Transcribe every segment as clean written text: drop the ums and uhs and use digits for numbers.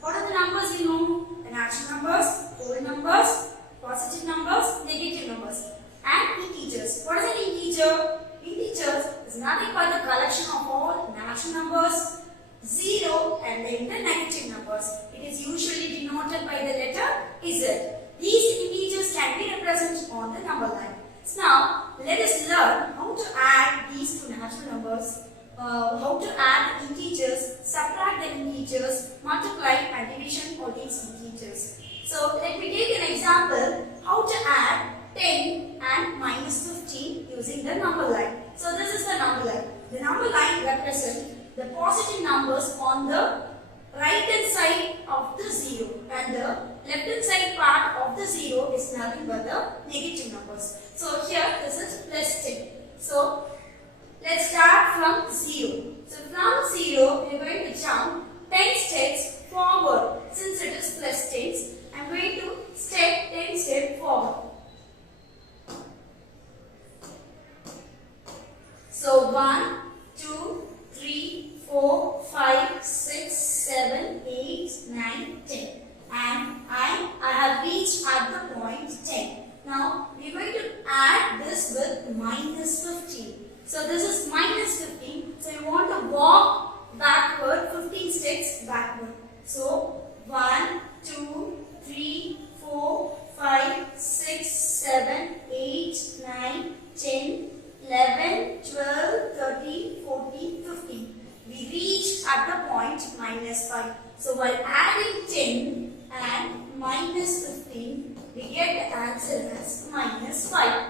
What are the numbers you know? The natural numbers, whole numbers, positive numbers, negative numbers, and integers. What is an integer? Integers is nothing but the collection of all natural numbers, 0 and then the negative numbers. It is usually denoted by the letter Z. These integers can be represented on the number line. So now let us learn how to add these two natural numbers, how to add the integers, subtract the integers, multiply and division for these integers. So let me take an example how to add 10 and minus 15 using the number line. So this is the number line. The number line represents the positive numbers on the right hand side of the 0 and the left hand side part of the 0 is nothing but the negative numbers. So here this is plus 10. So let's start from 0. So from 0 we are going to jump 10 steps forward. Since it is plus 10, I am going to step 10 steps forward. So 1, 2, 3, 4, 5, 6, 7, 8, 9, 10. And I have reached at the point 10. Now we are going to add this with minus 15. So this is minus 15. So you want to walk backward 15 steps backward. So 1, 2, 3, 4, 5, 6, 7, 8, 9, 10, 11, 12, 13, 14, 15. We reached at the point minus 5. So while adding 10 and minus 15, we get the answer as minus 5.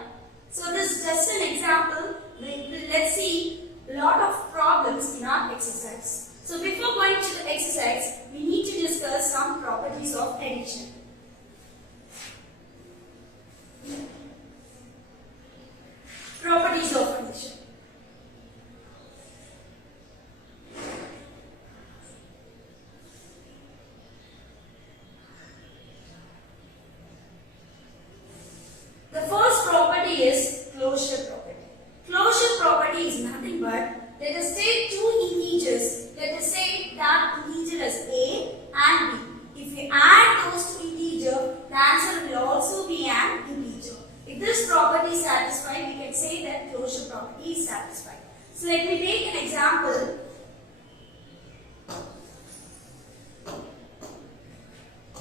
So this is just an example. Let's see a lot of problems in our exercise. So before going to the exercise, we need to discuss some properties of addition. Properties of addition. The first property is closure property. Closure property is nothing but, let us take two integers. Let us say that integer is A and B. If we add those two integers, the answer will also be an integer. If this property is satisfied, we can say that closure property is satisfied. So let me take an example.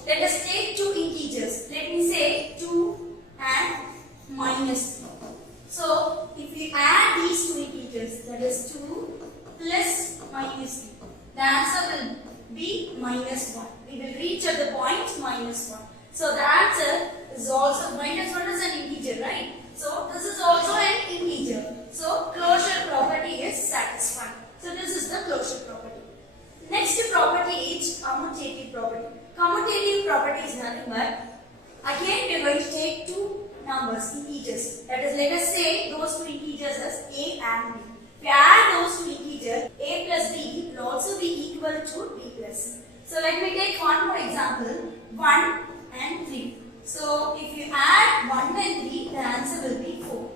Let us take two integers. Let me say 2 and minus 3. So if we add these two integers, that is 2 plus minus 3, the answer will be minus 1. We will reach at the point minus 1. So the answer is also minus 1 is an integer, right? So this is also an integer. So closure property is satisfied. So this is the closure property. Next property is commutative property. Commutative property is nothing but, again we are going to take two numbers, integers. That is, let us say those two integers as A and B. If we add those two integers, A plus B will also be equal to B plus C. So let me take one more example, 1 and 3. So if you add 1 and 3, the answer will be 4.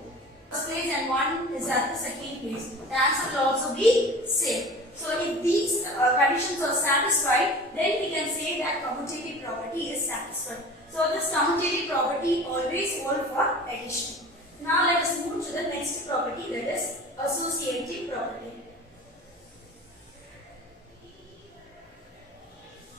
First place and 1 is at the second place. The answer will also be same. So if these conditions are satisfied, then we can say that commutative property is satisfied. So this commutative property always holds for addition. Now let us move to the next property, that is associative property.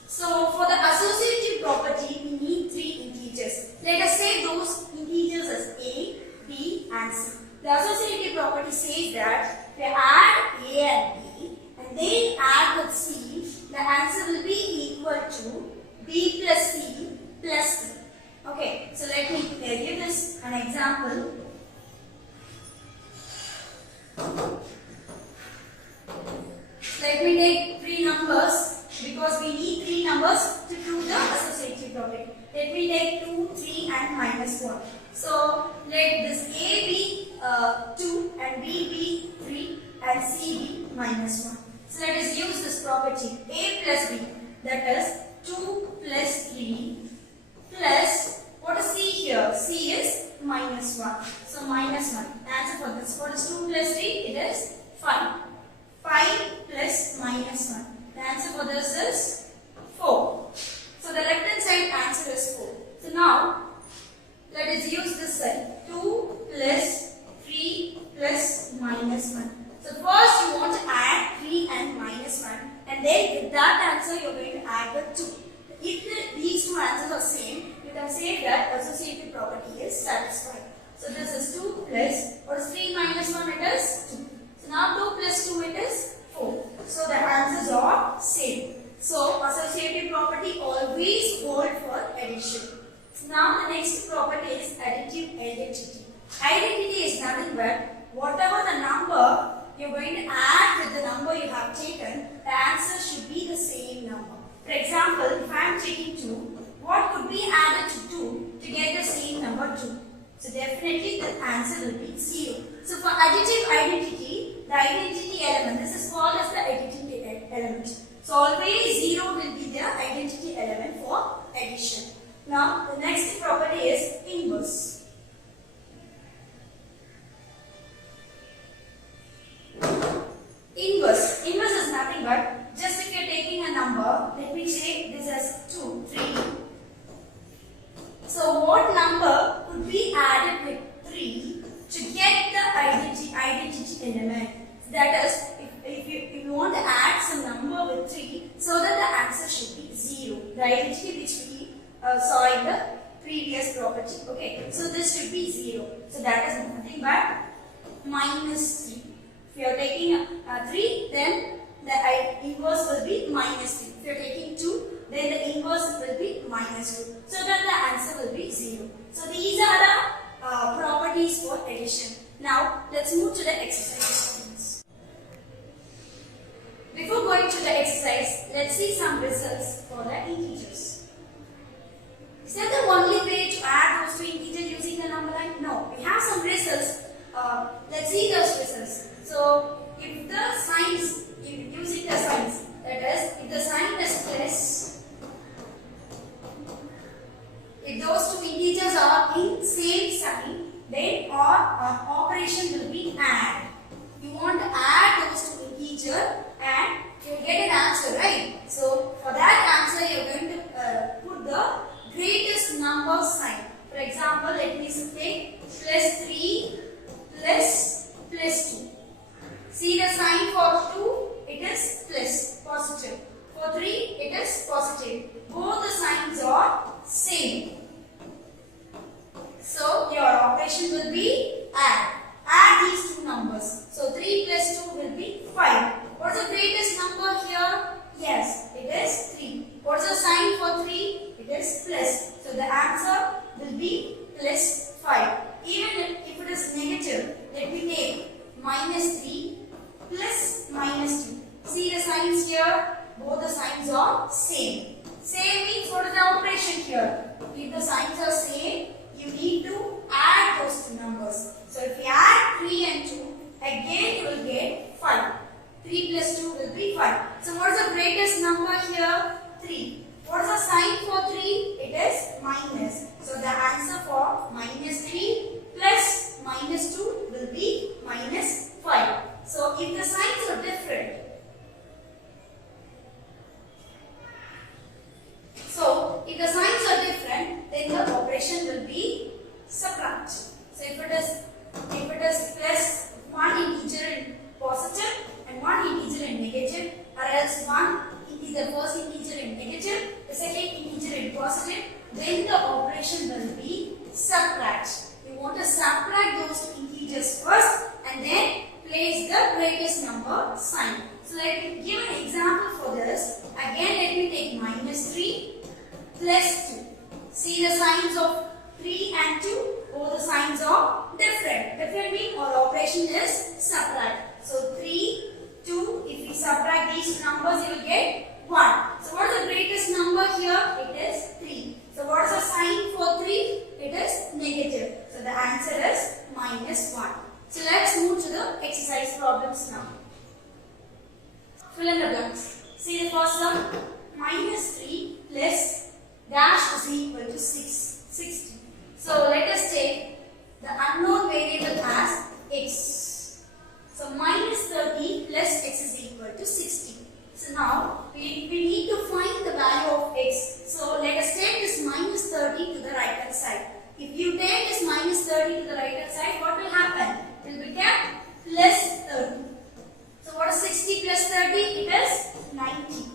So for the associative property, we need three integers. Let us say those integers as A, B and C. The associative property says that if we add A and B and then add with C, the answer will be equal to B plus C plus C. Okay, so let me give this an example. Let me take three numbers because we need three numbers to prove the associative property. Let me take 2, 3 and minus 1. So let this A be 2 and B be 3 and C be minus 1. So let us use this property A plus B, that is 2 plus 3 plus, what is C here? C is minus 1. So minus 1. The answer for this, what is 2 plus 3? It is 5. 5 plus minus 1. The answer for this is 4. answer you are going to add the 2. If these two answers are same, you can say that associative property is satisfied. So this is 2 plus, what is 3 minus 1? It is 2. So now 2 plus 2 it is 4. So the answers are same. So associative property always hold for addition. Now the next property is additive identity. Identity is nothing but whatever the number you are going to add with the number you have taken, the answer should be the same number. For example, if I am taking 2, what could be added to 2 to get the same number 2? So definitely the answer will be 0. So for additive identity, the identity element, this is called as the identity element. So always 0 will be the identity element for addition. Now the next property is inverse. Inverse is nothing but just if you are taking a number, let me say this as 2, 3. So what number could be added with 3 to get the identity element? That is, if you want to add some number with 3, so that the answer should be 0. The identity which we saw in the previous property. Okay, so this should be 0. So that is nothing but minus 3. If you are taking 3, then the inverse will be minus 3. If you are taking 2, then the inverse will be minus 2. So that the answer will be 0. So these are the properties for addition. Now let's move to the exercise. Before going to the exercise, let's see some results for the integers. Is that the only way to add those two integers using the number line? No, we have some results. Let's see those results. So if the signs, using the signs, that is, if the sign is plus, if those two integers are in same sign, then our operation will be add. You want to add those two integers and you will get an answer, right? So for that answer, you are going to put the greatest number sign. For example, let me say plus 3 plus 2. See the sign for 2, it is plus, positive. For 3, it is positive. Both the signs are same. So your operation will be add. Add these two numbers. So 3 plus 2 will be 5. What is the greatest number here? Yes, it is 3. What is the sign for 3? It is plus. So the answer will be plus 5. Even if it is negative, let me take minus 3 plus minus 2. See the signs here? Both the signs are same. Same means what is the operation here? If the signs are same, you need to add those two numbers. So if you add 3 and 2, again you will get 5. 3 plus 2 will be 5. So what is the greatest number here? 3. What is the sign for 3? It is minus. So the answer for minus 3 plus minus 2 will be minus 5. So if the signs are different, then the operation will be subtract. So if it is plus one integer in positive and one integer in negative, or else one is the first integer in negative, the second integer in positive, then the operation will be subtract. We want to subtract those two integers first and then place the greatest number sign. So let me give an example for this. Again let me take minus 3 plus 2. See the signs of 3 and 2, both the signs are different. Different means our operation is subtract. So 3, 2, if we subtract these numbers you will get 1. So what is the greatest number here? It is 3. So what is the sign for 3? It is negative. So the answer is minus 1. So let's move to the exercise problems now. Fill in the blanks. See the first one, minus 3 plus dash is equal to 60. So let us take the unknown variable as x. So minus 30 plus x is equal to 60. So now we need to find the value of x. So let us take this minus 30 to the right hand side. If you take this minus 30 to the right hand side, what will happen? It will become plus 30. So what is 60 plus 30? It is 90.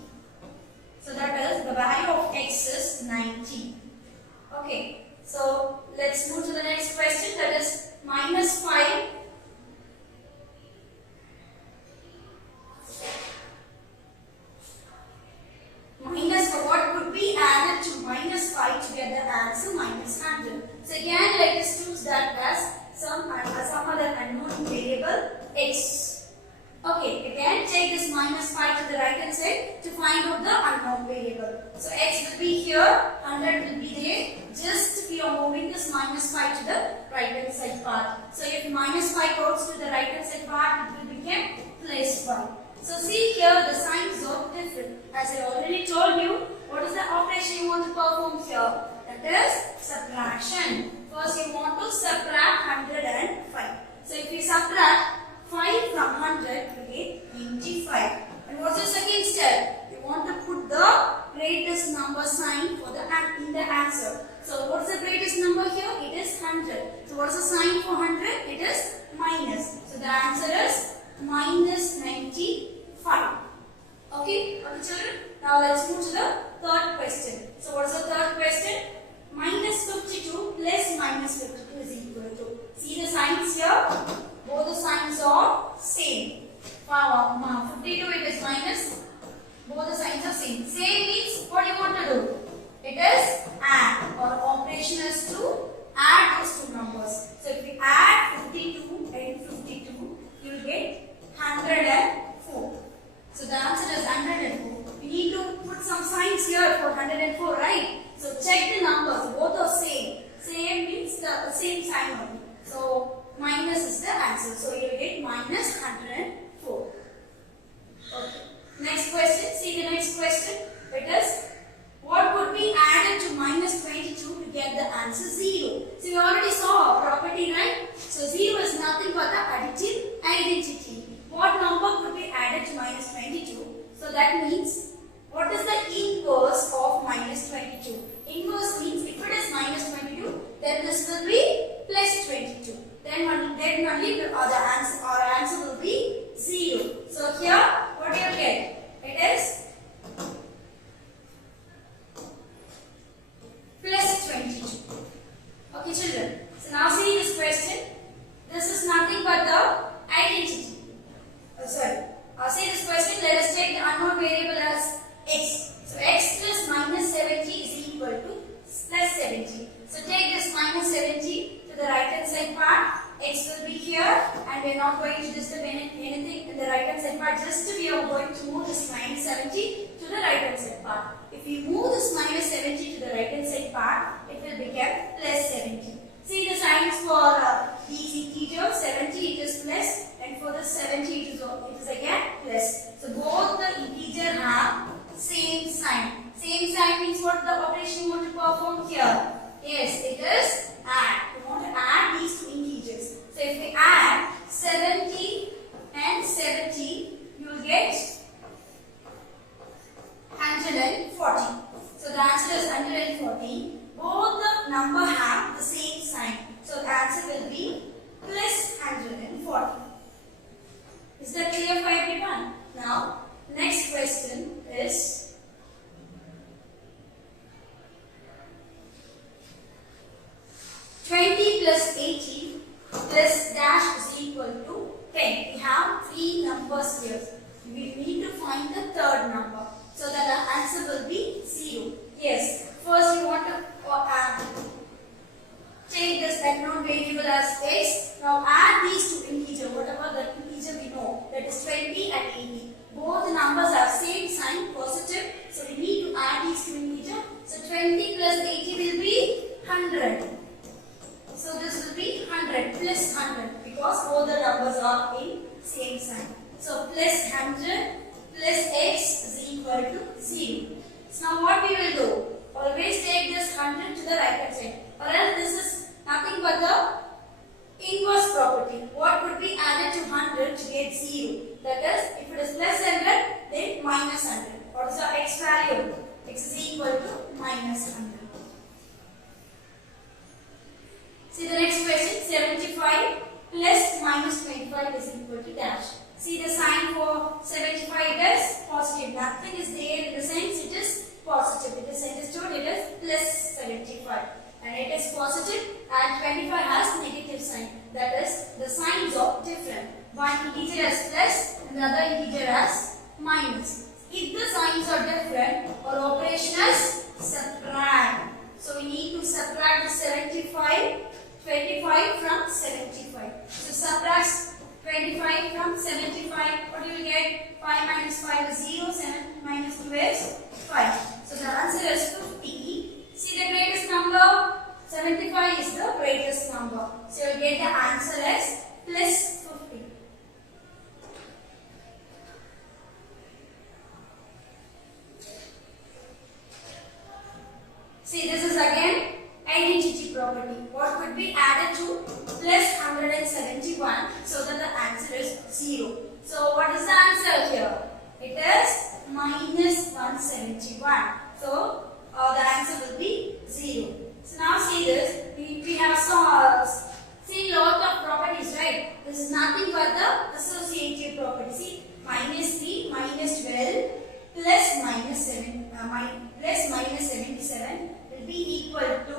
minus 5 to the right hand side to find out the unknown variable. So x will be here, 100 will be there. Just we are moving this minus 5 to the right hand side part. So if minus 5 goes to the right hand side part, it will become plus 5. So see here the signs are different. As I already told you, what is the operation you want to perform here? That is subtraction. First you want to subtract 105. So if you subtract 5 from 100, you get 95. And what's the second step? You want to put the greatest number sign for the in the answer. So what's the greatest number here? It is 100. So what's the sign for 100? It is minus. So the answer is minus 95. Okay, children. Now let's move to the third question. So what's the third question? Minus 52 plus minus 52 is equal to. See the signs here? Both the signs are same. 52 it is minus. Both the signs are same. Same means what do you want to do? It is add, or operation is to add those two numbers. So if we add 52 and 52, you will get 104. So the answer is 104. We need to put some signs here for 104, right? So check the numbers. Both are same. Same means the same sign only. So minus is the answer. So you will get minus 104. Okay. Next question. See the next question. It is what could be added to minus 22 to get the answer 0? So we already saw a property, right? So 0 is nothing but the additive identity. What number could be added to minus 22? So that means what is the inverse of minus 22? Inverse means if it is minus 22, then this will be plus 22. Then only our answer will be 0. So here, what do you get? It is plus 22. Okay, children. So now see this question. This is nothing but the identity. See this question. Let us take the unknown variable as x. So x plus minus 70 is equal to plus 70. So take this minus 70 to the right hand side part. X will be here, and we are not going to disturb anything in the right hand side part. Just we are going to move this minus 70 to the right hand side part. If we move this minus 70 to the right hand side part, it will become plus 70. See the signs for these integers. 70 it is plus, and for the 70 it is again plus. So both the integer have same sign. Same sign means what the operation you want to perform here? Yes, it is add. You want to add these two integers. So if we add 70 and 70, you will get 140. So the answer is 140. Both the number have the same sign. So the answer will be plus 140. Is that clear for everyone? Now, next question is 20 plus 80 plus dash is equal to 10. We have three numbers here. We need to find the third number. So that the answer will be 0. Yes. First we want to take this unknown variable as x. Now add these two integers, whatever the integer we know, that is 20 and 80. Both the numbers have same sign, positive. So we need to add these two integers. So 20 plus 80 will be 100. So this will be 100 plus 100 because both the numbers are in same sign. So plus 100 plus x is equal to 0. So now what we will do? Always take this 100 to the right hand side. Or else this is nothing but the inverse property. What could be added to 100 to get 0? That is, if it is plus 100, then minus 100. What is the x value? X is equal to minus 100. See the next question. 75 plus minus 25 is equal to dash. See the sign for 75 is positive. Nothing is there in the sense it is positive. It is understood it is plus 75. And it is positive and 25 has negative sign. That is, the signs are different. One integer has plus and the other integer has minus. If the signs are different, our operation is subtract. So we need to subtract the 25 from 75. So subtract 25 from 75. What do you get? 5 5 minus 5 is 0. 7 minus 2 is 5. So the answer is 50. See the greatest number? 75 is the greatest number. So you will get the answer as plus 50. See, this is again identity property. What could be added to plus 171 so that the answer is 0. So what is the answer here? It is minus 171. So the answer will be 0. So now see this. We have seen lot of properties, right? This is nothing but the associative property. See, minus 3 minus 12 plus minus 7 plus minus 77 will be equal to,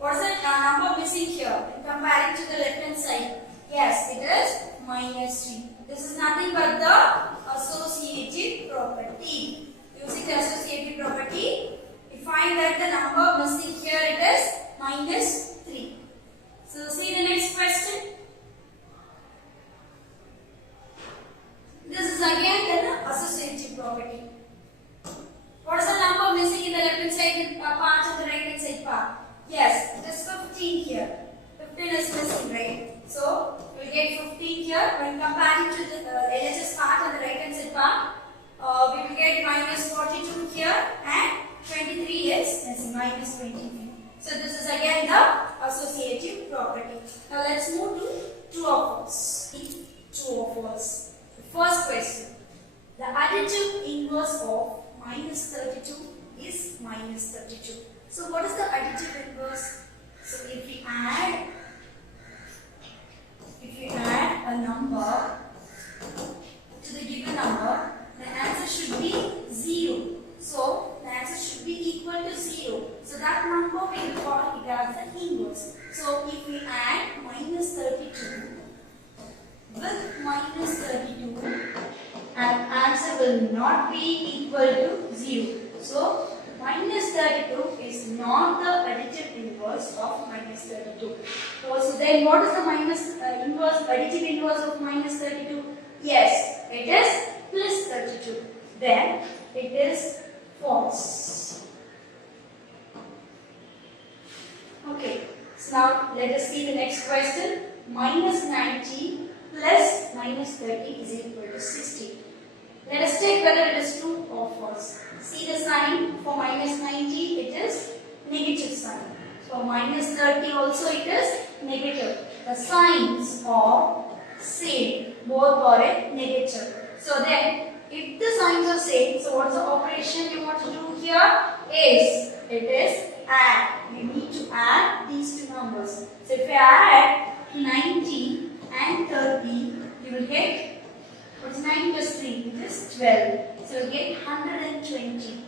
what is the number missing here? Comparing to the left hand side. Yes, it is minus 3. This is nothing but the associative property. Using the associative property, we find that the number missing here it is minus 3. So see the next question. This is again the associative property. What is the number missing in the left hand side part and the right hand side part? Yes, it is 15 here. 15 is missing, right? So we will get 15 here. When comparing to the LHS part and the right hand side part, we will get minus 42 here and 23 is missing, minus 23. So this is again the associative property. Now let's move to true or false. True or false. The first question. The additive inverse of minus 32 is minus 32. So what is the additive inverse? So if we add a number to the given number, the answer should be 0. So the answer should be equal to 0. So that number we will call it as the inverse. So if we add minus 32 with minus 32, and answer will not be equal to 0. So minus 32 is not the additive inverse of minus 32. So then what is the minus inverse, additive inverse of minus 32? Yes, it is plus 32. Then it is false. Okay, so now let us see the next question. Minus 90 plus minus 30 is equal to 60. Let us check whether it is true or false. See the sign for minus 90, it is negative sign. For minus 30 also it is negative. The signs are same, both are a negative. So then, if the signs are same, so what is the operation you want to do here? It is add. You need to add these two numbers. So if you add 90 and 30, you will get, what is 9 plus 3? It is 12. So you get 120,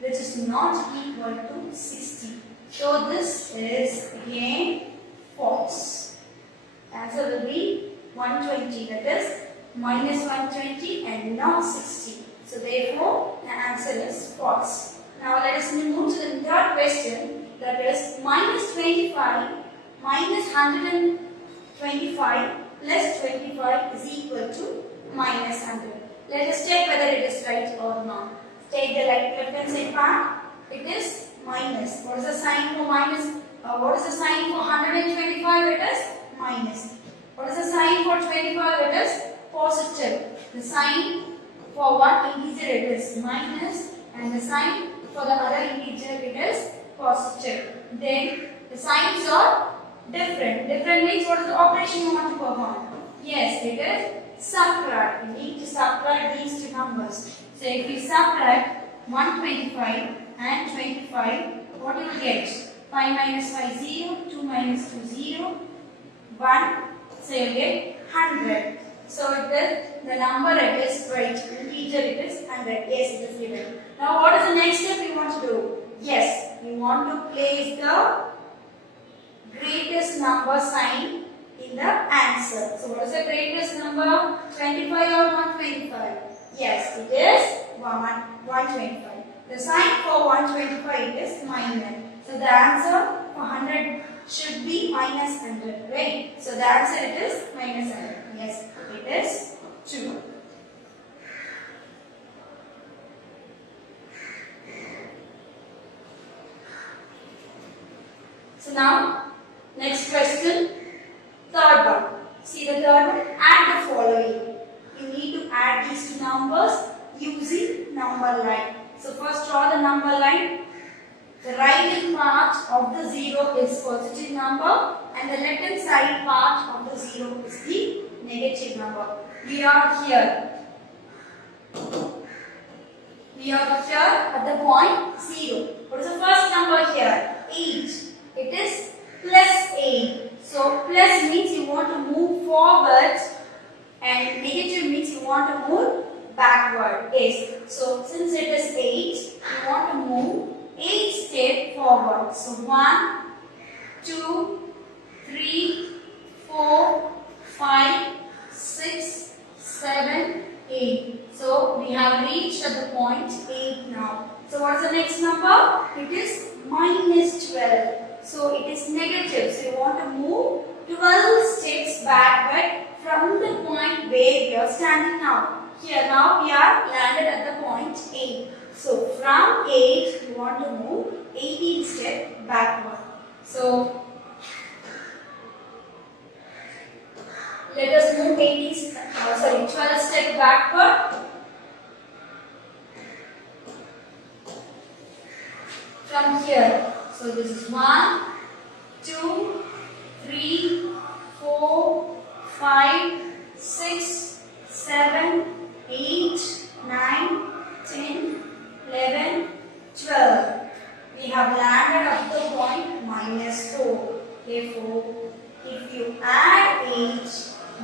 which is not equal to 60. So this is again false. Answer will be 120, that is minus 120 and not 60. So therefore the answer is false. Now let us move to the third question, that is minus 25 minus 125 plus 25 is equal to minus 100. Let us check whether it is right or not. Take the left hand side part. It is minus. What is the sign for minus? What is the sign for 125? It is minus. What is the sign for 25? It is positive. The sign for one integer it is minus, and the sign for the other integer it is positive. Then the signs are different. Different means what is the operation you want to perform? Yes, it is subtract. You need to subtract these two numbers. So if you subtract 125 and 25, what you will get? 5 minus 5 0, 2 minus 2 0, 1. So you get 100. So it is the number it is right. Integer it is 100. Yes, it is given. Now what is the next step you want to do? Yes, you want to place the greatest number sign in the answer. So what is the greatest number? 25 or 125? Yes, it is 125. The sign for 125 is minus. So the answer for 100 should be minus 100, right? So the answer it is minus 100. Yes, it is 2. So now, next question, third one. See the third one, add the following. You need to add these two numbers using number line. So first draw the number line. The right hand part of the 0 is positive number and the left hand side part of the 0 is the negative number. We are here. We are here at the point 0. What is the first number here? 8. It is plus 8. So plus means you want to move forward and negative means you want to move backward. Yes. So since it is 8, you want to move 8 steps forward. So 1, 2, 3, 4, 5, 6, 7, 8. So we have reached at the point 8 now. So what is the next number? It is minus 12. So it is negative. So you want to move 12 steps backward from the point where we are standing now. Here now we are landed at the point 8. So from 8 you want to move 18 steps backward. So let us move 12 steps backward. From here. So this is 1, 2, 3, 4, 5, 6, 7, 8, 9, 10, 11, 12. We have landed at the point minus 4. Therefore, if you add 8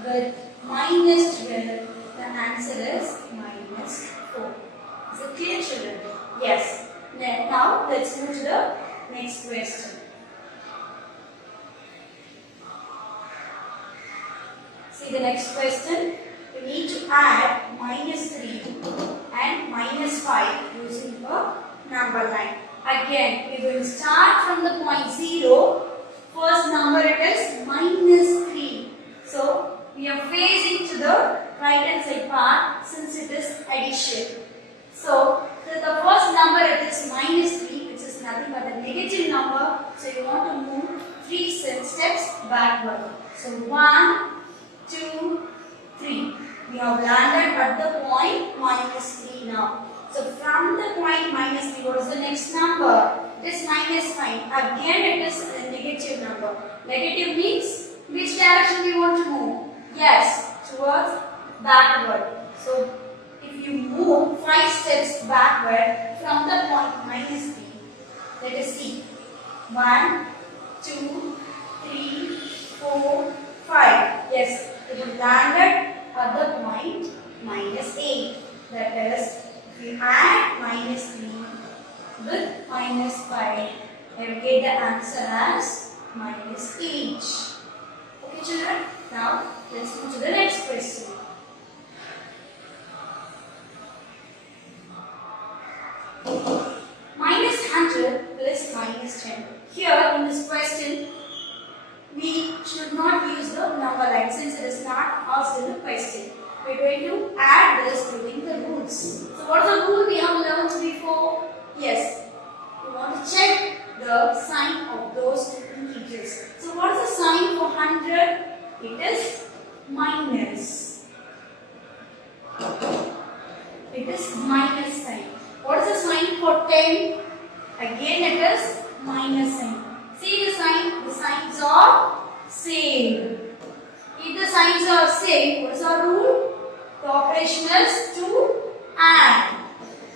with minus 12, the answer is minus 4. Is it clear, children? Yes. Now, let's move to the next question. See the next question. You need to add minus 3 and minus 5 using a number line. Again, we will start from the point 0. First number it is minus 3. So, we are facing to the right hand side part since it is addition. So, the first number it is minus 3, which is nothing but a negative number. So, you want to move 3 steps backward. So, 1, 2, 3. We have landed at the point minus 3 now. So, from the point minus 3, what is the next number? It is minus 5. Again, it is a negative number. Negative means which direction we want to move? Yes, towards backward. So, if you move 5 steps backward from the point minus 3, let us see. 1, 2, 3, 4, 5. Yes, it is landed at the point minus 8. That is, if you add minus 3 with minus 5, you will get the answer as minus 8. Okay, children? Now, let's move to the next question. Minus 100 plus minus 10. Here in this question, we should not use the number line since it is not asked in the question. We are going to add this using the rules. So what is the rule we have learned before? Yes, we want to check the sign of those two integers. So what is the sign for 100? It is minus. It is minus sign. What is the sign for 10? Again it is minus sign. See the sign? The signs are same. If the signs are same, what is our rule? The operation is to add.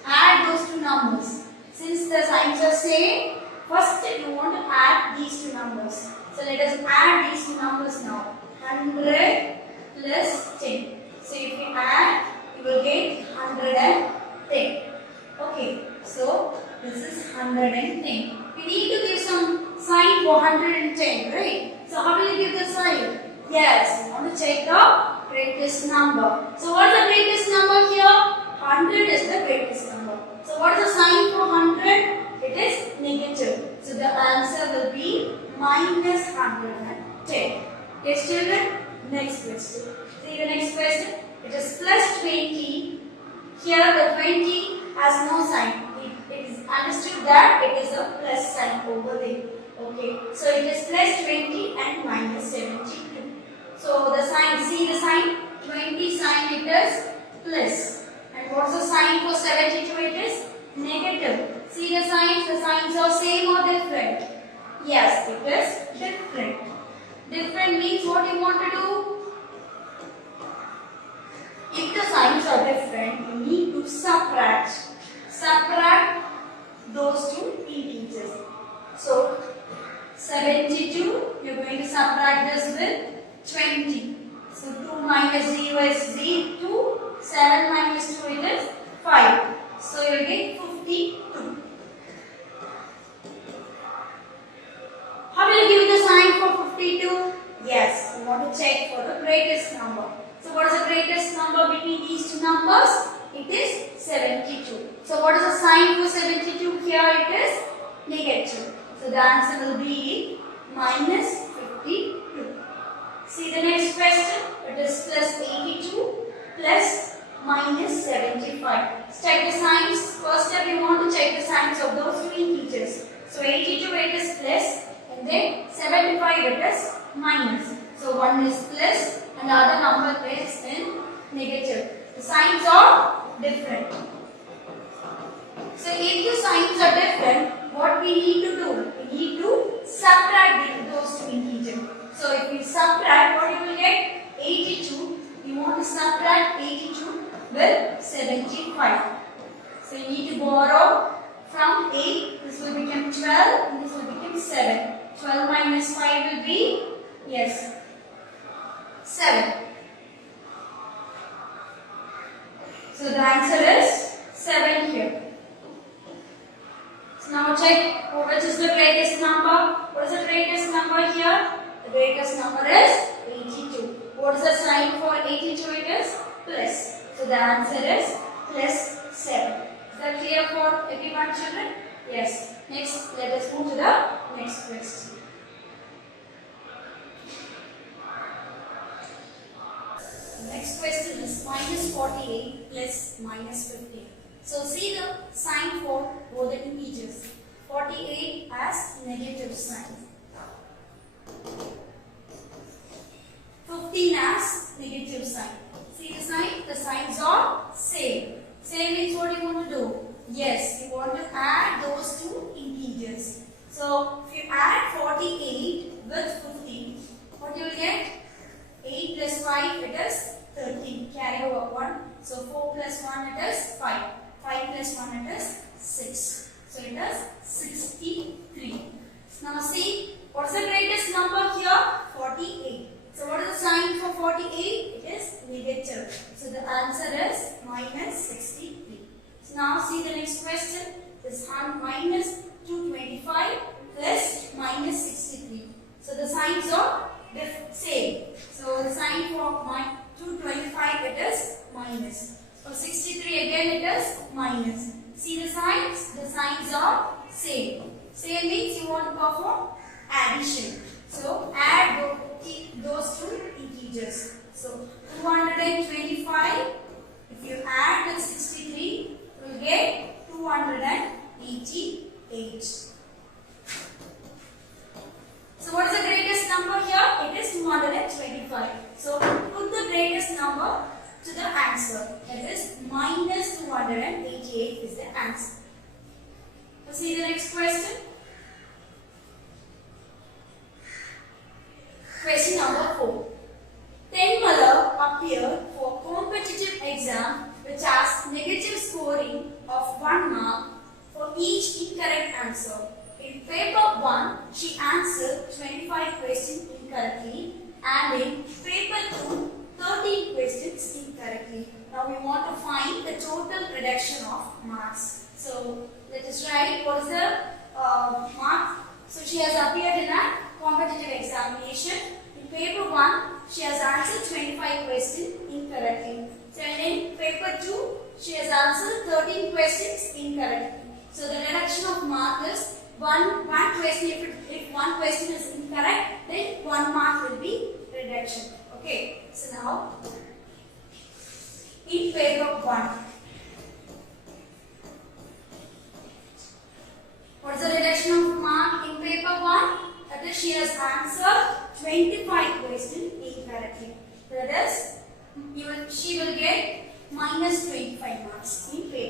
Add those two numbers. Since the signs are same, first you want to add these two numbers. So let us add these two numbers now. 100 plus 10. So if you add, you will get 110. Okay, so this is 110. We need to give some sign for 110, right? So how will you give the sign? Yes, we want to check the greatest number. So what is the greatest number here? 100 is the greatest number. So what is the sign for 100? It is negative. So the answer will be minus 110. Yes, children? Next question. See the next question. It is plus 20. Here the 20 has no sign. It is understood that it is a plus sign over there. Okay, so it is plus 20 and minus 72. So the sign, see the sign? 20 sign it is plus. And what's the sign for 72? It is negative. See the signs? The signs are same or different? Yes, it is different. Different means what you want to do? If the signs are different, you need to subtract. Subtract those two integers. So 72, you are going to subtract this with 20. So 2 minus 0 is 0, 2. 7 minus 2 it is 5. So you will get 52. How will you give the sign for 52? Yes, you want to check for the greatest number. So what is the greatest number between these two numbers? It is 72. So what is the sign for 72 here? It is negative. So the answer will be minus 52. See the next question. It is plus 82 plus minus 75. Check the signs. First step you want to check the signs of those two integers. So 82 it is plus and then 75 it is minus. So one is plus and the other number is in negative. The signs are different. So if the signs are different, what we need to do? We need to subtract those two integers. So if we subtract, what you will get? 82. You want to subtract 82 with 75. So you need to borrow from 8. This will become 12 and this will become 7. 12 minus 5 will be, yes, 7. So the answer is 7 here. So now check which is the greatest number. What is the greatest number here? The greatest number is 82. What is the sign for 82? It is plus. So the answer is plus 7. Is that clear for everyone, children? Yes. Next, let us move to the next question. The next question is minus 48 plus minus 15. So see the sign for both the integers. 48 as negative sign. 15 as negative sign. See the sign? The signs are same. Same means what you want to do? Yes, you want to add those two integers. So if you add 48 with 15, what you will get? 8 plus 5 it is 13. Carry over 1. So 4 plus 1 it is 5. 5 plus 1 it is 6. So it is 63. Now see, what is the greatest number here? 48. So what is the sign for 48? It is negative. So the answer is minus 63. So now see the next question. This minus 225 plus minus 63. So the signs are same. So the sign for 225 it is minus. For 63 again it is minus. See the signs? The signs are same. Same means you want to perform addition. So add those two integers. So 225, if you add with 63, you will get 288. So what is the greatest number here? It is 225. So put the greatest number to the answer. That is minus 288 is the answer. So see the next question. Question number 4. 10 color appeared for competitive exam which has negative scoring of 1 mark for each incorrect answer. In paper 1, she answered 25 questions incorrectly and in paper 2, 13 questions incorrectly. Now we want to find the total reduction of marks. So let us write what is the mark. So she has appeared in a competitive examination. In paper 1, she has answered 25 questions incorrectly. So in paper 2, she has answered 13 questions incorrectly. So the reduction of mark is one question. If one question is incorrect, then 1 mark will be reduction. Okay. So now in paper 1, what is the reduction of mark in paper 1?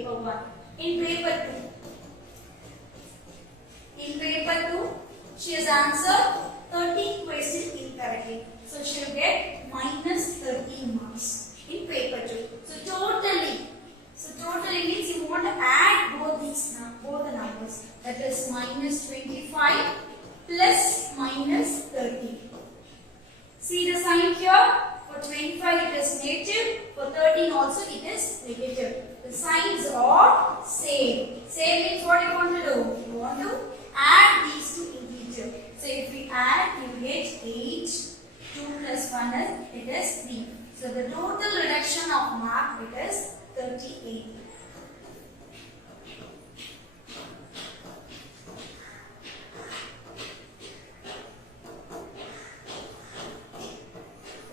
paper 1. In paper 2. In paper 2, she has answered 13 questions incorrectly. So she will get minus 13 marks in paper 2. So totally means you want to add both the numbers. That is minus 25 plus minus 13. See the sign here? For 25 it is negative. For 13 also it is negative. The signs are same. Same means what you want to do? You want to add these two integers. So if we add, you get 8. 2 plus 1 it is 3. So the total reduction of mark it is 38.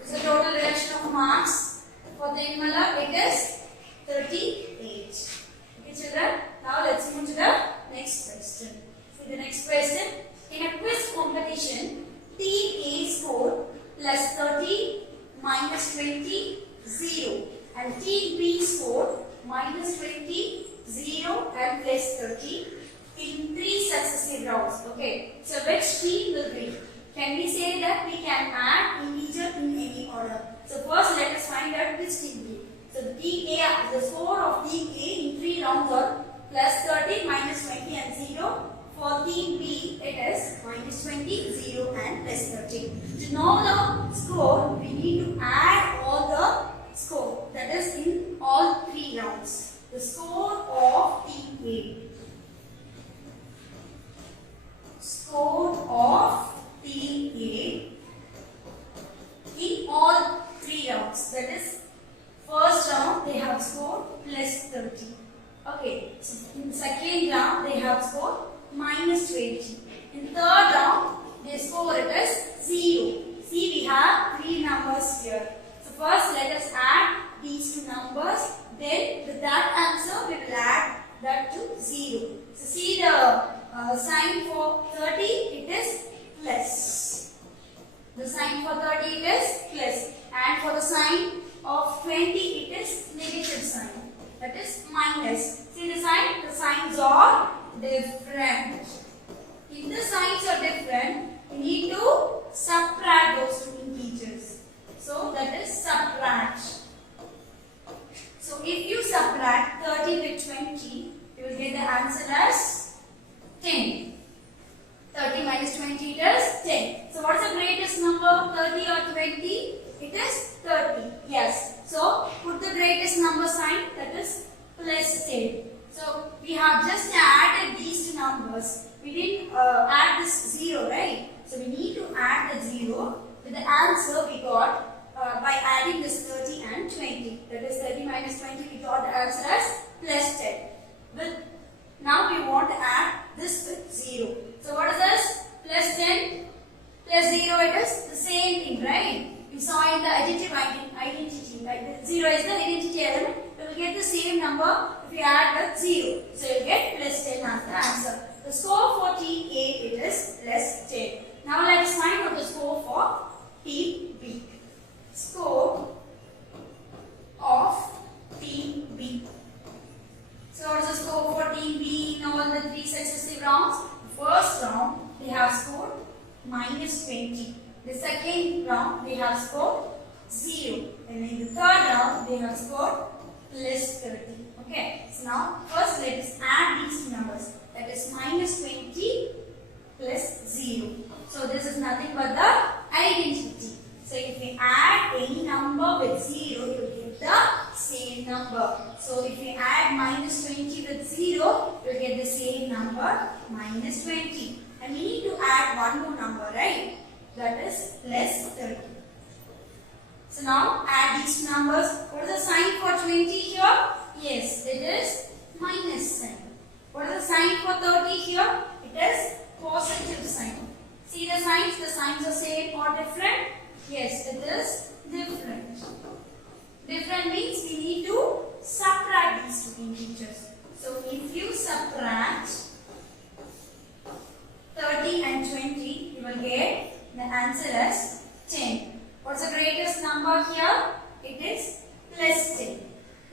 So total reduction of marks for the envelope it is 38. Okay children, now let's move to the next question. See the next question. In a quiz competition, Team A scored plus 30 minus 20 0 and Team B scored minus 20 0 and plus 30 in 3 successive rounds. Okay, so which team will win? Can we say that we can add integer in any order? So first let us find out which team B. So the score of team A in 3 rounds are plus 30 minus 20 and 0. For team B, it is minus 20, 0 and plus 30. To know the score, we need to add all the score. That is in all 3 rounds. The score of team A. Score of team A in all 3 rounds. That is, first round they have scored plus 30. Okay, so in the second round they have scored minus 20. In third round, they score it as 0. See, we have 3 numbers here. So first let us add these 2 numbers. Then with that answer, we will add that to 0. So see the sign for 30, it is plus. The sign for 30 it is plus. And for the sign of 20, it is negative sign. That is minus. See the sign? The signs are different. If the signs are different, we need to subtract those 2 integers. So that is subtract. So if you subtract 30 with 20, you will get the answer as 10. 30 minus 20 it is 10. So what is the greatest number? 30 or 20? It is 30. Yes. So put the greatest number sign, that is plus 10. So we have just added these 2 numbers. We didn't add this 0, right? So we need to add the 0 with the answer we got by adding this 30 and 20. That is 30 minus 20, we got the answer as plus 10. But now we want to add this with 0. So what is this? Plus 10 plus 0, it is the same thing, right? We saw in the additive identity, right? 0 is the identity element. We will get the same number if we add the 0. So you will get plus 10 as the answer. The score for team A it is plus 10. Now let us find out the score for team B. Score of team B. So what is the score for team B in all the 3 successive rounds? The first round they have scored minus 20. The second round they have scored 0. And in the third round they have scored plus 30. Okay. So now first let us add these 2 numbers. That is minus 20 plus 0. So this is nothing but the identity. So if we add any number with 0, you will get the same number. So if we add minus 20 with 0, you will get the same number, minus 20. And we need to add one more number, right? That is plus 30. So now add these 2 numbers. What is the sign for 20 here? Yes, it is minus sign. What is the sign for 30 here? It is positive sign. See the signs are same or different? Yes, it is different. Different means we need to subtract these 2 integers. So if you subtract 30 and 20, you will get the answer as 10. What's the greatest number here? It is plus 10.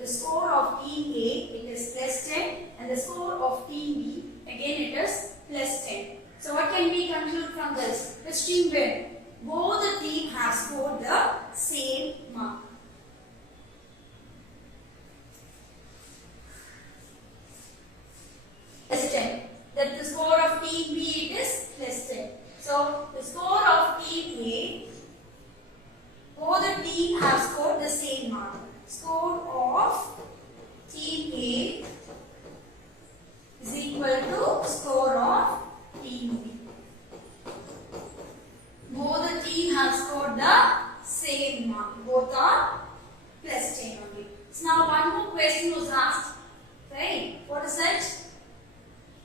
The score of team A, it is plus 10, and the score of team B, again it is plus 10. So what can we conclude from this? Which team win? Both the team have scored the same mark. Plus 10. That the score of team B, it is plus 10. So the score of team A, both the team have scored the same mark. Score of team A is equal to score of team B. Both the team have scored the same mark. Both are plus 10 only. So now one more question was asked. Right? What is it?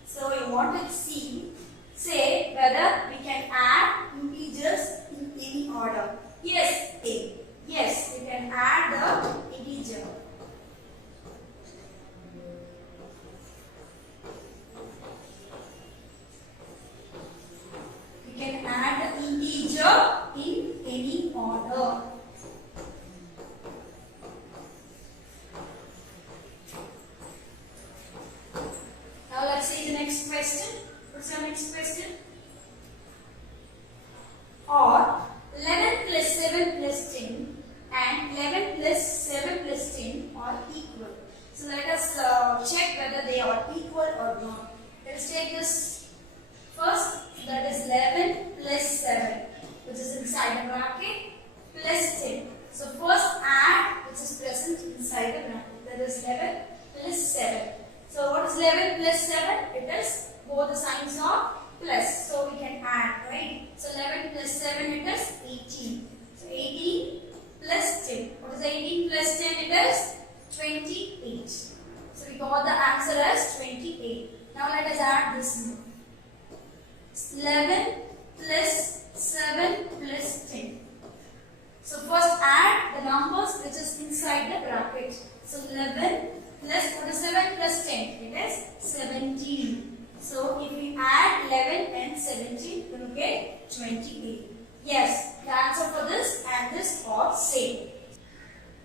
So you want to see, say whether we can add integers in any order. Yes, A. Yes, we can add the integer. We can add the integer in any order. Now let's see the next question. What's the next question? Or 11 plus 7 plus 10 and 11 plus 7 plus 10 are equal. So let us check whether they are equal or not. Let us take this first, that is 11 plus 7, which is inside the bracket, plus 10. So first add which is present inside the bracket, that is 11 plus 7. So what is 11 plus 7? It is both the signs are plus. So we can add, right? So 11 plus 7 it is 18. So 18 plus 10. What is 18 plus 10? It is 28. So we got the answer as 28. Now let us add this one. 11 plus 7 plus 10. So first add the numbers which is inside the bracket. So 11 plus, what is 7 plus 10? It is 17. So if we add 11 and 17, we will get 28. Yes, the answer for this and this are same.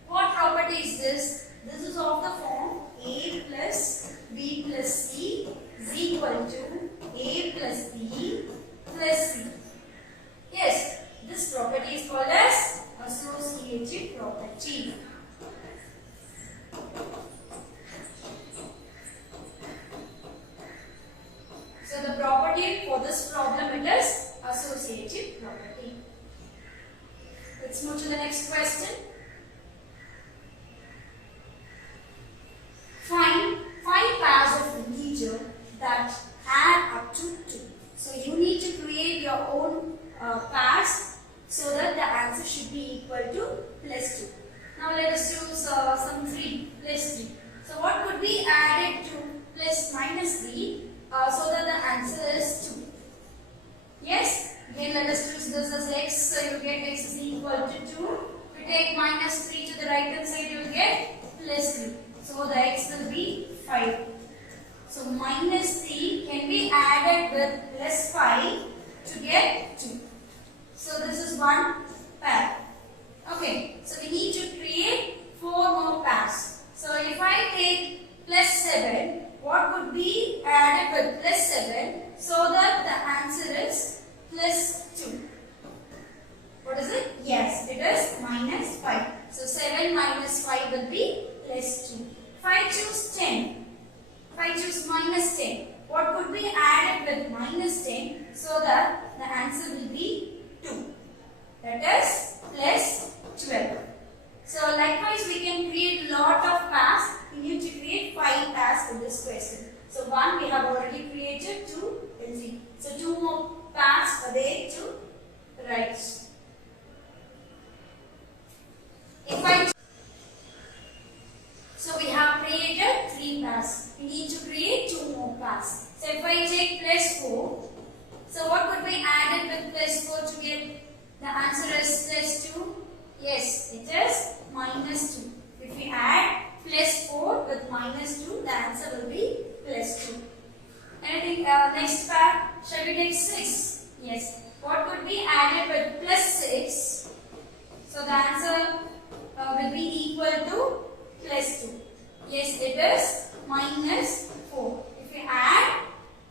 What property is this? This is of the form A plus B plus C is equal to A plus B plus C. Yes, this property is called as associative property. So the property for this problem it is associative property. Let's move to the next question. Find 5 pairs of integer that add up to 2. So you need to create your own pairs so that the answer should be equal to plus 2. Now let us choose some 3 plus 3. So what could be added to plus minus 3 so that the answer is 2? Yes? Again let us choose this as x. So you get x is equal to 2. If you take minus 3 to the right hand side, you will get plus 3. So the x will be 5. So minus 3 can be added with plus 5 to get 2. So this is one pair. Okay. So we need to create 4 more pairs. So if I take plus 7, what would be added with plus 7 so that the answer is plus 2? What is it? Yes, it is minus 5. So 7 minus 5 will be plus 2. If I choose 10, if I choose minus 10, what could be added with minus 10 so that the answer will be 2? That is plus 12. So likewise we can create lot of pairs. We need to create 5 pairs in this question. So 1 we have already created, 2 and 3. So 2 more pairs are there to write. So we have created 3 pairs. We need to create 2 more pairs. So if I take plus 4, so what could be added with plus 4 to get the answer is plus 2? Yes, it is minus 2. If we add plus 4 with minus 2, the answer will be plus 2. Anything next pair? Shall we take 6? Yes. What could be added with plus 6? So the answer will be equal to plus 2. Yes, it is minus 4. If you add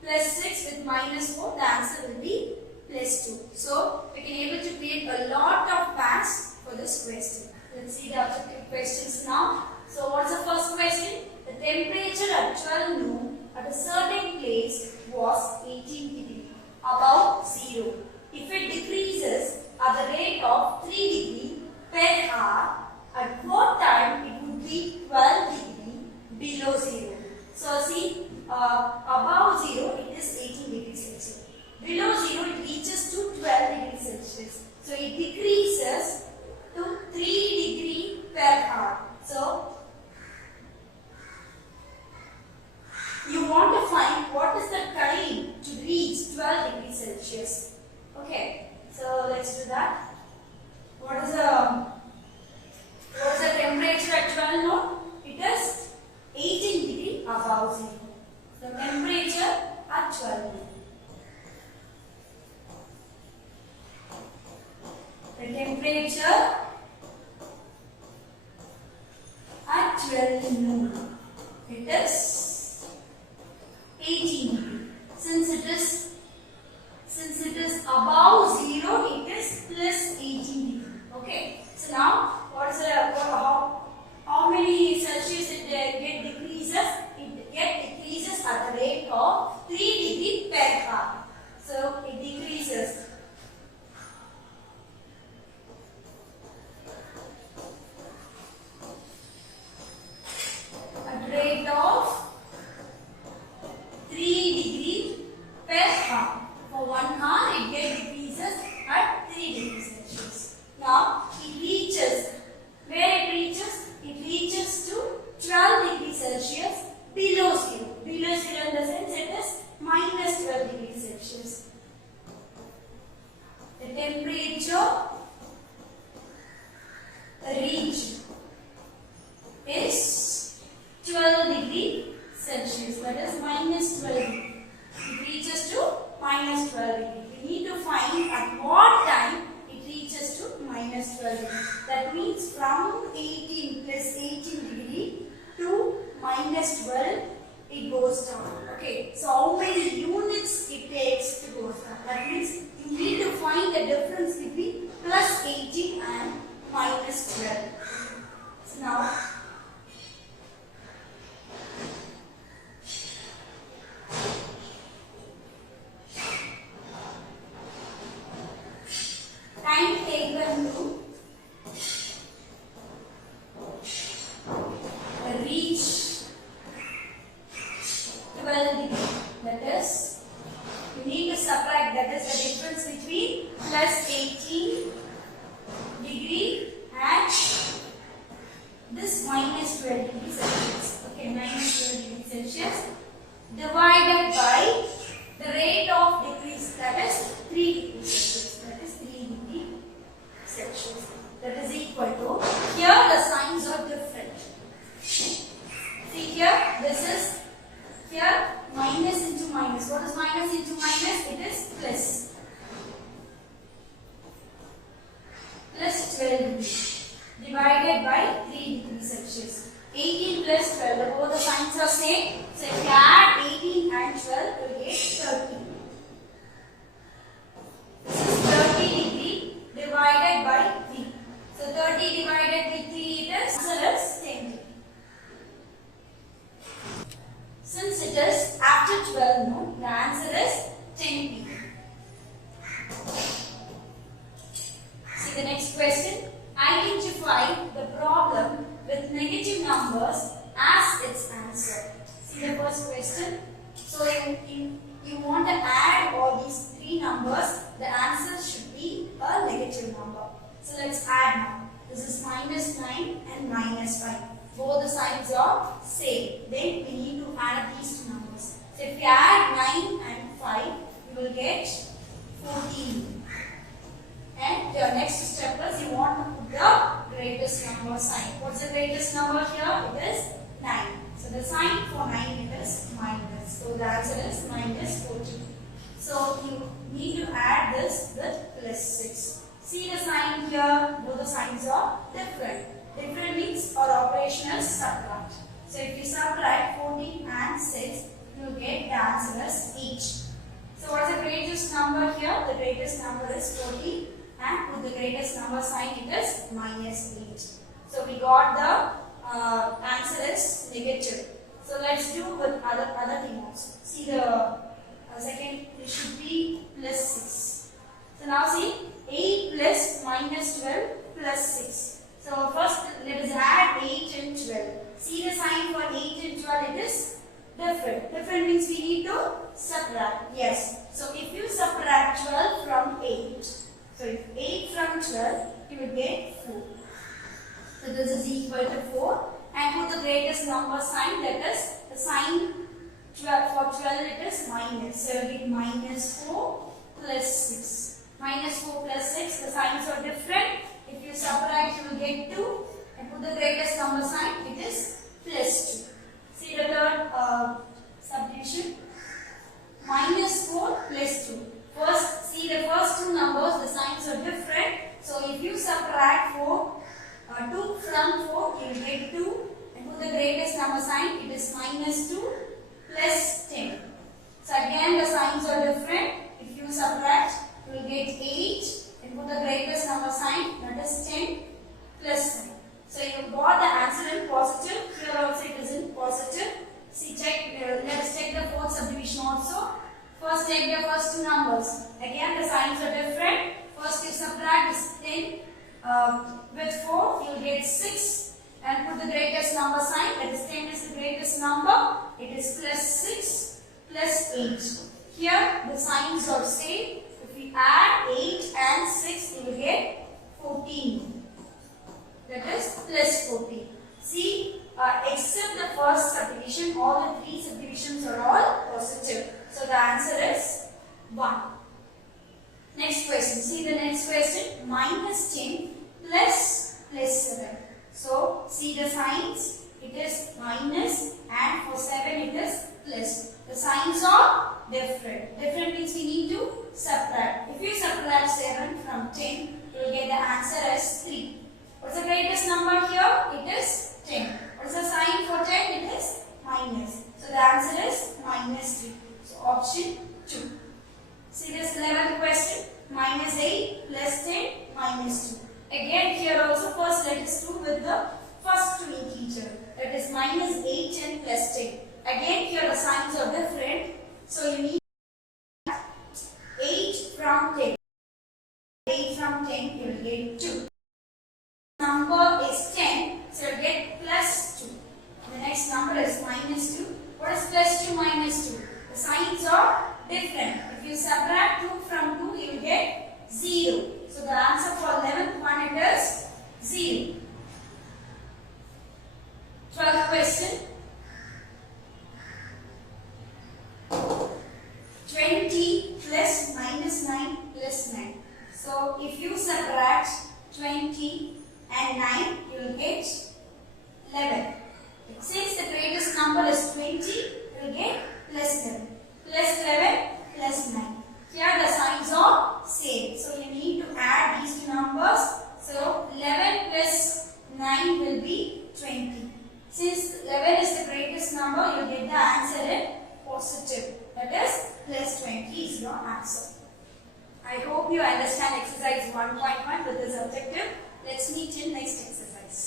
plus 6 with minus 4, the answer will be plus 2. So, we can able to create a lot of pairs for this question. Let's see the objective questions now. So, what's the first question? The temperature at 12 noon at a certain place was 18 degrees above 0. If it decreases at the rate of 3 degrees per hour, at what time it would be 12 degrees below 0. So, see, above 0 it is 18 degrees Celsius. Below 0 it reaches to 12 degrees Celsius. So, it decreases to 3 degrees per hour. So, you want to find what is the time to reach 12 degrees Celsius. Okay, so let's do that. What is the temperature at 12 noon? It is 18 degrees above 0. The temperature at 12 noon. The temperature at 12 noon. It is 18 degree. Since it is above 0, it is plus 18 degree. Okay. So now, what is how many Celsius it get decreases? It get decreases at the rate of 3 degree per hour. So it decreases. At the rate of 3 degree per hour. For 1 hour, it gets decreases at 3 degrees Celsius. Now, it reaches, where it reaches? It reaches to 12 degrees Celsius below 0. Below 0 in the sense it is minus 12 degrees Celsius. The temperature reached is 12 degrees Celsius. That is minus 12 degrees. It reaches to minus 12 degree. We need to find at what time it reaches to minus 12 degree. That means from 18 plus 18 degree to minus 12 it goes down. Okay. So how many units it takes to go down? That means you need to find the difference between plus 18 and minus 12. So now time taken to reach 12 degree. That is, you need to subtract, that is the difference between plus 18 degree and this minus 12 degree Celsius. Okay, minus 12 degree Celsius divided by the rate of decrease, that is 3 degrees Celsius. That is 3 degrees Celsius. That is equal to, here the signs are different. See here, this is, here minus into minus. What is minus into minus? It is plus. Plus 12 degrees divided by 3 degrees Celsius. 18 plus 12, both the signs are same. So if you add 18 and 12, you will get 30. This is 30 degree divided by 3. So 30 divided by 3 it is, answer is 10 degree. Since it is after 12 noon, the answer is 10 degree. See the next question. Identify the problem with negative numbers as its answer. See the first question. So you want to add all these 3 numbers, the answer should be a negative number. So let's add now. This is minus 9 and minus 5. Both the signs are same. Then we need to add these 2 numbers. So if you add 9 and 5, you will get 14. And your next step is you want to put the greatest number sign. What's the greatest number here? It is 9. So the sign for 9 is minus. So the answer is minus 14. So you need to add this with plus 6. See the sign here, both the signs are different. Different means or operational subtract. So if you subtract 14 and 6, you will get the answer as 8. So what is the greatest number here? The greatest number is 14 and with the greatest number sign it is -8. So we got the answer is negative. So let's do with other thing also. See the second, it should be +6. So now see 8 plus -12 plus 6. So first let us add 8 and 12. See the sign for 8 and 12, it is different. Different means we need to subtract. Yes. So if you subtract 12 from 8, so if 8 from 12, you will get 4. So this is equal to 4. And put the greatest number sign, that is the sign 12, for 12 it is minus. So you get -4 plus 6. -4 plus 6, the signs are different. If you subtract, you will get 2. And put the greatest number sign, it is +2. See the third subdivision. -4 plus 2. First, see the first two numbers, the signs are different. So if you subtract 2 from 4, you will get 2. And put the greatest number sign, it is -2 plus 10. So again the signs are different. If you subtract, you will get 8. And put the greatest number sign, that is 10 plus 10. So you got the answer in positive. Here also it is in positive. See, let's check the fourth subdivision also. First take the first two numbers. Again the signs are different. First you subtract this 10 with 4, you will get 6. And put the greatest number sign, that is 10 is the greatest number. It is +6 plus 8. Here the signs are same. If we add 8 and 6, you will get 14. That is +14. See, except the first subdivision, all the three subdivisions are all positive. So the answer is 1. Next question. See the next question. -10 plus 7. So see the signs. It is minus and for 7 it is plus. The signs are different. Different means we need to subtract. If you subtract 7 from 10, you will get the answer as 3. What's the greatest number here? It is 10. What's the sign for 10? It is minus. So the answer is -3. So option 2. See this 11th question. -8 plus 10 -2. Again here also first let us do with the first two integer. That is -8 and plus 10. Again here the signs are different. So you need 8 from 10. 8 from 10 you will get 2. Number is 10, so you will get +2. The next number is -2. What is +2 -2? The signs are different. If you subtract 2 from 2, you will get 0. So the answer for 11th one it is 0. 12th question. 20 plus -9 plus 9. So if you subtract 20 and 9, you will get 11. Since the greatest number is 20, you will get +11. +11 plus 9. Here the signs are same. So you need to add these two numbers. So 11 plus 9 will be 20. Since 11 is the greatest number, you will get the answer in positive. That is +20 is your answer. I hope you understand exercise 1.1 with this objective. Let's meet in next exercise.